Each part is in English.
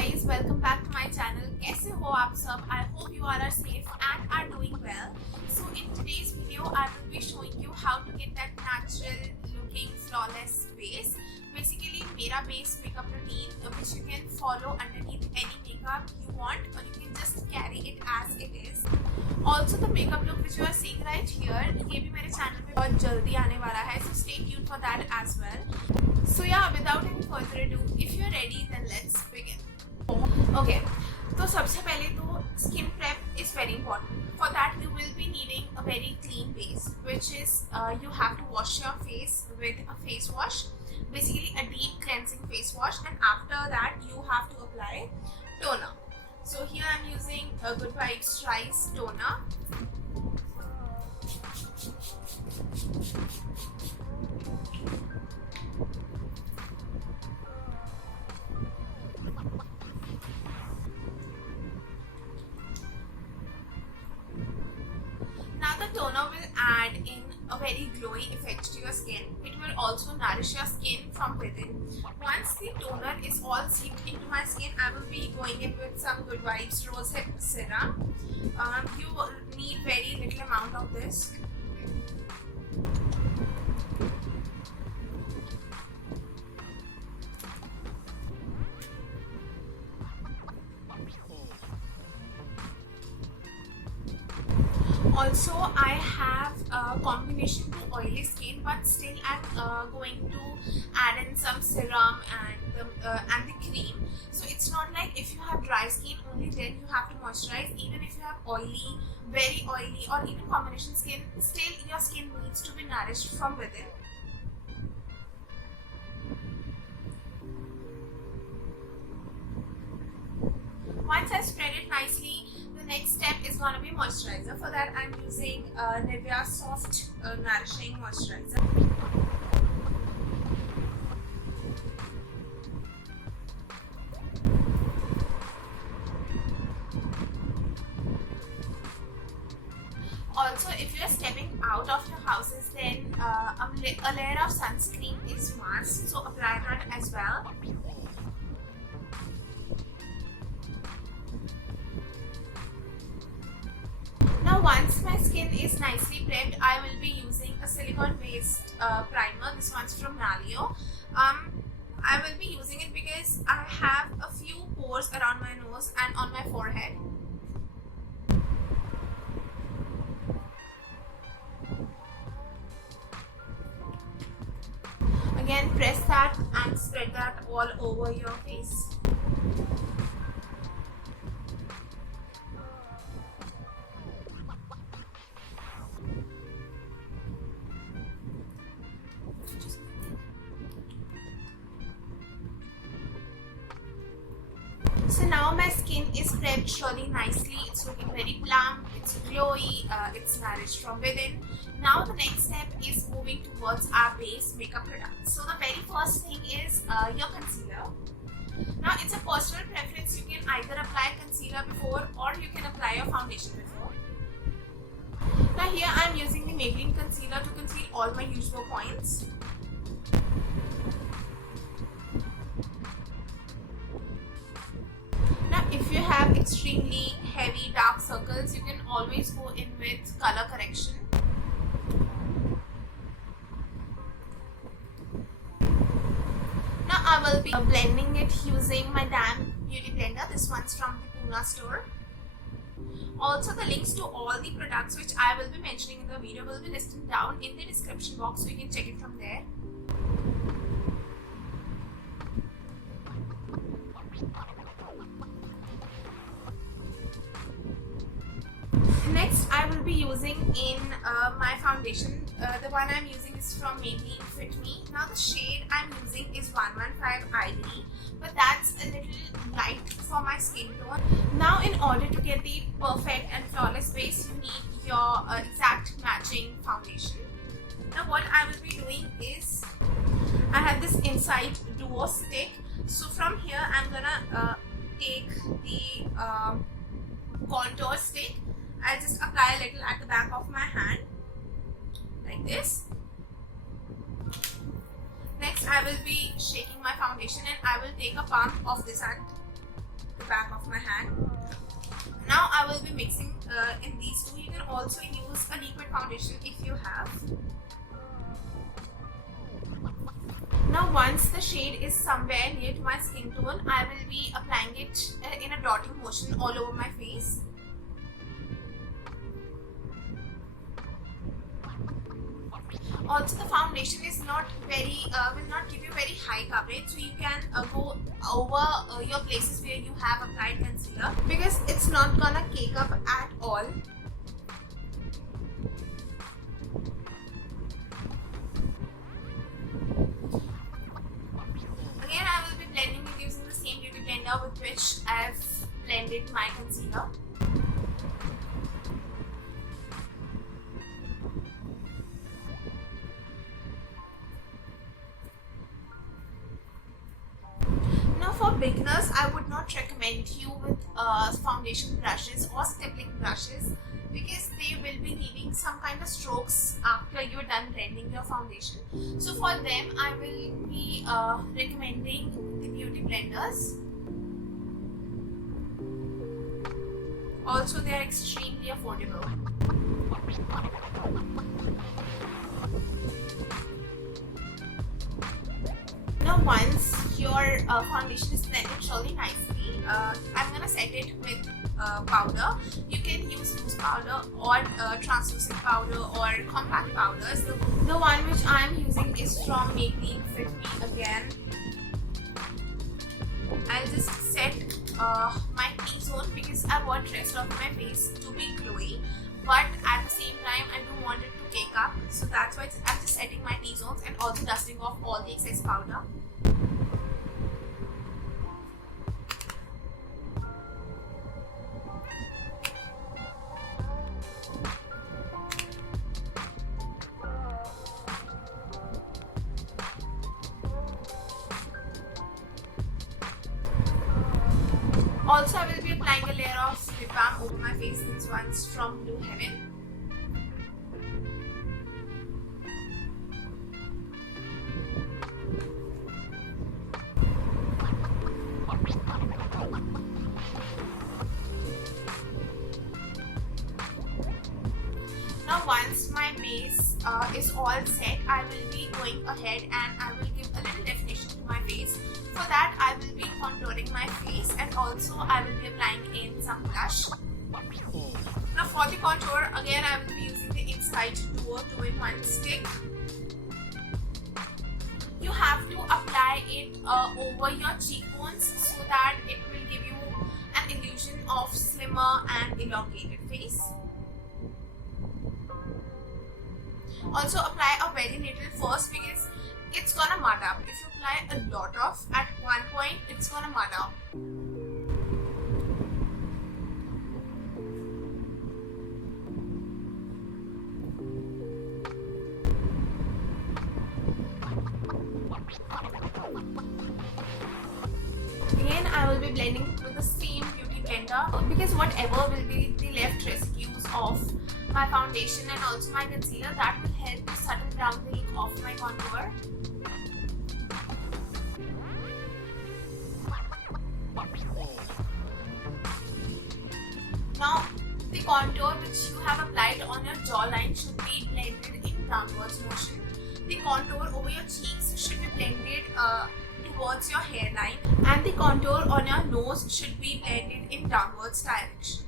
guys, welcome back to my channel. कैसे हो आप सब? I hope you all are safe and are doing well. So in today's video, I will be showing you how to get that natural looking flawless base. Basically, मेरा base makeup routine which you can follow underneath any makeup you want, or you can just carry it as it is. Also, the makeup look which you are seeing right here, ये भी मेरे channel पे बहुत जल्दी आने वाला है, so stay tuned for that as well. So yeah, without any further ado, if you're ready, then let's begin. Okay, तो सबसे पहले तो skin prep is very important. For that, you will be needing a very clean base, which is you have to wash your face with a face wash, basically a deep cleansing face wash, and after that you have to apply toner. So here I'm using a Good Vibes Rice toner. Now the toner will add in a very glowy effect to your skin. It will also nourish your skin from within. Once the toner is all seeped into my skin, I will be going in with some Good Vibes Rosehip Serum. You will need very little amount of this. Also, I have a combination to oily skin, but still I'm going to add in some serum and the cream. So it's not like if you have dry skin only then you have to moisturize. Even if you have oily, very oily, or even combination skin, still your skin needs to be nourished from within. Once I spread it nicely, the next step is going to be moisturizer. For that, I'm using Nivea Soft Nourishing Moisturizer. Also, if you are stepping out of your houses, then a layer of sunscreen is must, so apply that as well. Now once my skin is nicely prepped, I will be using a silicone based primer. This one's from Nalio. I will be using it because I have a few pores around my nose and on my forehead. Again, press that and spread that all over your face. So now my skin is prepped really nicely. It's looking very plump, it's glowy, it's nourished from within. Now the next step is moving towards our base makeup products. So the very first thing is your concealer. Now it's a personal preference. You can either apply concealer before or you can apply your foundation before. Now here I am using the Maybelline concealer to conceal all my usual points. Now if you have extremely heavy dark circles, you can always go in with color correction. Now I will be blending it using my damn beauty blender. This one's from the Puna store. Also, the links to all the products which I will be mentioning in the video will be listed down in the description box, so you can check it from there. Next, I will be using in my foundation. The one I'm using is from Maybelline Fit Me. Now the shade I'm using is 115 ID, but that's a little light for my skin tone. Now in order to get the perfect and flawless base, you need your exact matching foundation. Now what I will be doing is, I have this Inside Duo stick. So from here I'm gonna take the contour stick. I'll just apply a little at the back of my hand like this. Next I will be shaking my foundation and I will take a pump of this and back of my hand. Now I will be mixing in these two. You can also use a liquid foundation if you have. Now once the shade is somewhere near to my skin tone, I will be applying it in a dotting motion all over my face. Also, the foundation is not very will not give you very high coverage, so you can go over your places where you have applied concealer, because it's not gonna cake up at all. Again, I will be blending it using the same beauty blender with which I've blended my concealer. For beginners, I would not recommend you with foundation brushes or stippling brushes, because they will be leaving some kind of strokes after you're done blending your foundation. So for them, I will be recommending the beauty blenders. Also, they are extremely affordable. Now once your foundation is blended really nicely, I'm gonna set it with powder. You can use loose powder or translucent powder or compact powders. The one which I am using is from Maybelline Fit Me again. I'll just set my T-zone because I want rest of my face to be glowy, but at the same time I don't want it to cake up, so that's why I'm just setting my T-zones and also dusting off all the excess powder. Also, I will be applying a layer of lip balm over my face. This one's from Blue Heaven. Now once my base is all set, I will be going ahead and I will give a little definition to my face. For that, I will be contouring my face and also I will be applying in some blush. Now for the contour, again I will be using the Inside Duo 2-in-1 stick. You have to apply it over your cheekbones so that it will give you an illusion of slimmer and elongated face. Also apply a very little first because it's gonna mud up. If you apply a lot of at one point, it's gonna mud up. Again, I will be blending it with the same beauty blender because whatever will be the left residues of my foundation and also my concealer, that will help to settle down the look of my contour. Now, the contour which you have applied on your jawline should be blended in downwards motion. The contour over your cheeks should be blended towards your hairline, and the contour on your nose should be blended in downwards direction.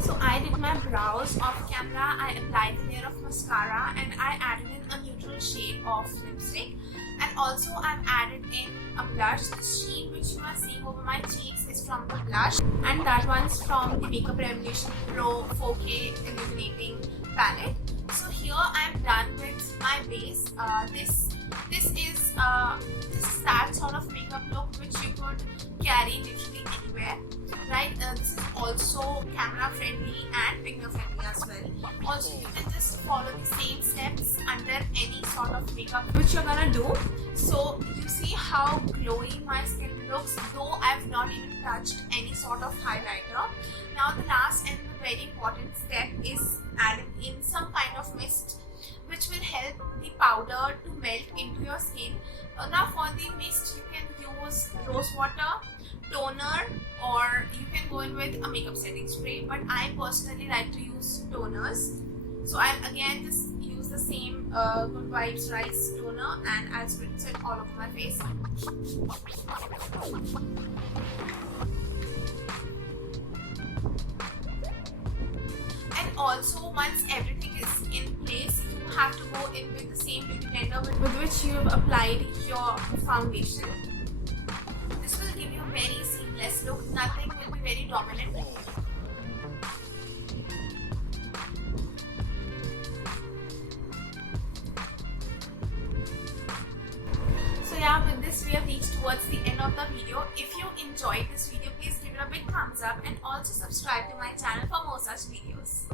So I did my brows off camera, I applied a layer of mascara and I added in a neutral shade of lipstick, and also I've added in a blush. The sheen which you are seeing over my cheeks is from the blush, and that one's from the Makeup Revolution Pro 4K Illuminating Palette. So here I'm done with my base. This is that sort of makeup look which you could carry literally anywhere. Right, this is also camera friendly and beginner friendly as well. Also, you can just follow the same steps under any sort of makeup which you're gonna do. So you see how glowing my skin looks, though I've not even touched any sort of highlighter. Now the last and the very important step is adding in some kind of mist which will help the powder to melt into your skin. Now for the mist you can use rose water, toner, or you can go in with a makeup setting spray, but I personally like to use toners. So I'll again just use the same Good Vibes Rice toner and I'll spritz it all over my face. And also, once everything is in place, you have to go in with the same beauty blender with which you have applied your foundation. This will give you a very seamless look. Nothing will be very dominant. So yeah, with this we have reached towards the end of the video. If you enjoyed this video, please give it a big thumbs up and also subscribe to my channel for more such videos.